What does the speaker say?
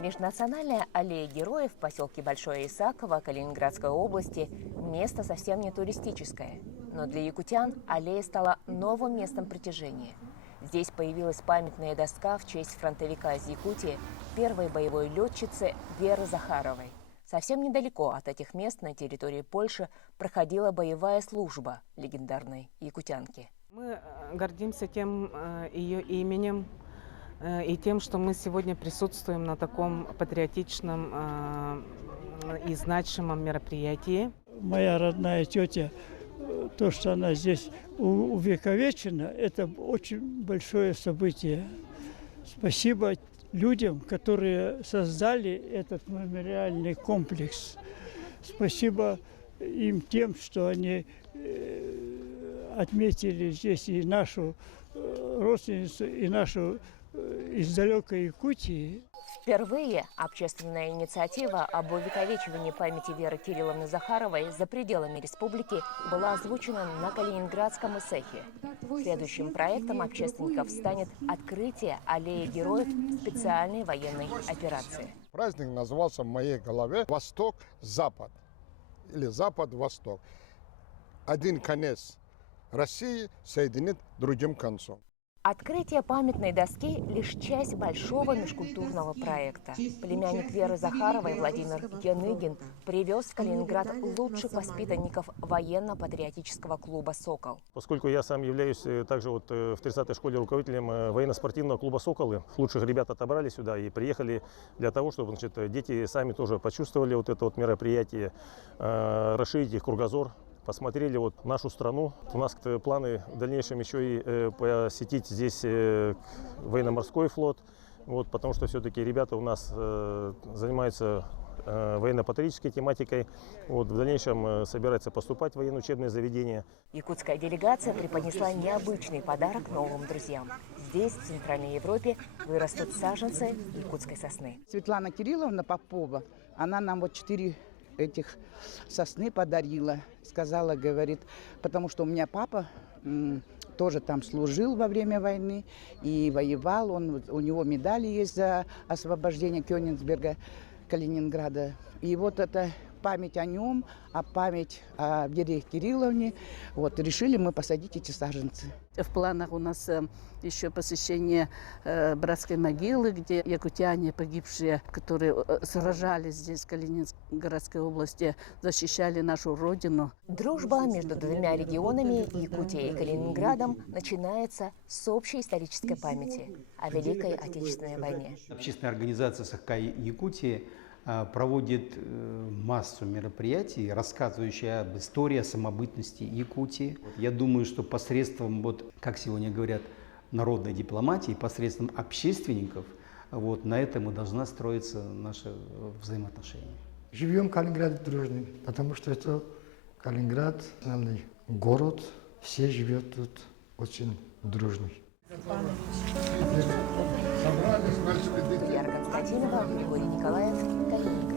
Межнациональная аллея героев в поселке Большое Исаково Калининградской области – место совсем не туристическое. Но для якутян аллея стала новым местом притяжения. Здесь появилась памятная доска в честь фронтовика из Якутии, первой боевой летчицы Веры Захаровой. Совсем недалеко от этих мест на территории Польши проходила боевая служба легендарной якутянки. Мы гордимся тем ее именем и тем, что мы сегодня присутствуем на таком патриотичном и значимом мероприятии. Моя родная тетя, то, что она здесь увековечена, это очень большое событие. Спасибо людям, которые создали этот мемориальный комплекс. Спасибо им тем, что они отметили здесь и нашу родственницу, и нашу из далекой Якутии. Впервые общественная инициатива об увековечивании памяти Веры Кирилловны Захаровой за пределами республики была озвучена на Калининградском ИСЭХе. Следующим проектом общественников станет открытие аллеи героев специальной военной операции. Праздник назывался в моей голове «Восток-Запад» или «Запад-Восток». Один конец России соединит другим концом. Открытие памятной доски – лишь часть большого межкультурного проекта. Племянник Веры Захаровой Владимир Яныгин привез в Калининград лучших воспитанников военно-патриотического клуба «Сокол». Поскольку я сам являюсь также в 30-й школе руководителем военно-спортивного клуба «Соколы», лучших ребят отобрали сюда и приехали для того, чтобы дети сами тоже почувствовали это мероприятие, расширить их кругозор. Посмотрели нашу страну. У нас планы в дальнейшем еще и посетить здесь военно-морской флот, потому что все-таки ребята у нас занимаются военно-патриотической тематикой. В дальнейшем собираются поступать в военно-учебные заведения. Якутская делегация преподнесла необычный подарок новым друзьям. Здесь, в Центральной Европе, вырастут саженцы якутской сосны. Светлана Кирилловна Попова, она нам 4 этих сосны подарила. Сказала, говорит, потому что у меня папа тоже там служил во время войны и воевал. У него медали есть за освобождение Кёнигсберга, Калининграда. И это память о нем, память о Вере Кирилловне. Решили мы посадить эти саженцы. В планах у нас еще посещение братской могилы, где якутяне, погибшие, которые сражались здесь, в Калининградской области, защищали нашу родину. Дружба между двумя регионами, Якутией и Калининградом, начинается с общей исторической памяти о Великой Отечественной войне. Общественная организация «Сахкай Якутии» проводит массу мероприятий, рассказывающих об истории, о самобытности Якутии. Я думаю, что посредством, как сегодня говорят, народной дипломатии, посредством общественников, на этом и должна строиться наши взаимоотношения. Живем в Калининграде дружно, потому что это Калининград, национальный город, все живут тут очень дружно. Яра Константинова, Григорий Николаев, Калининград.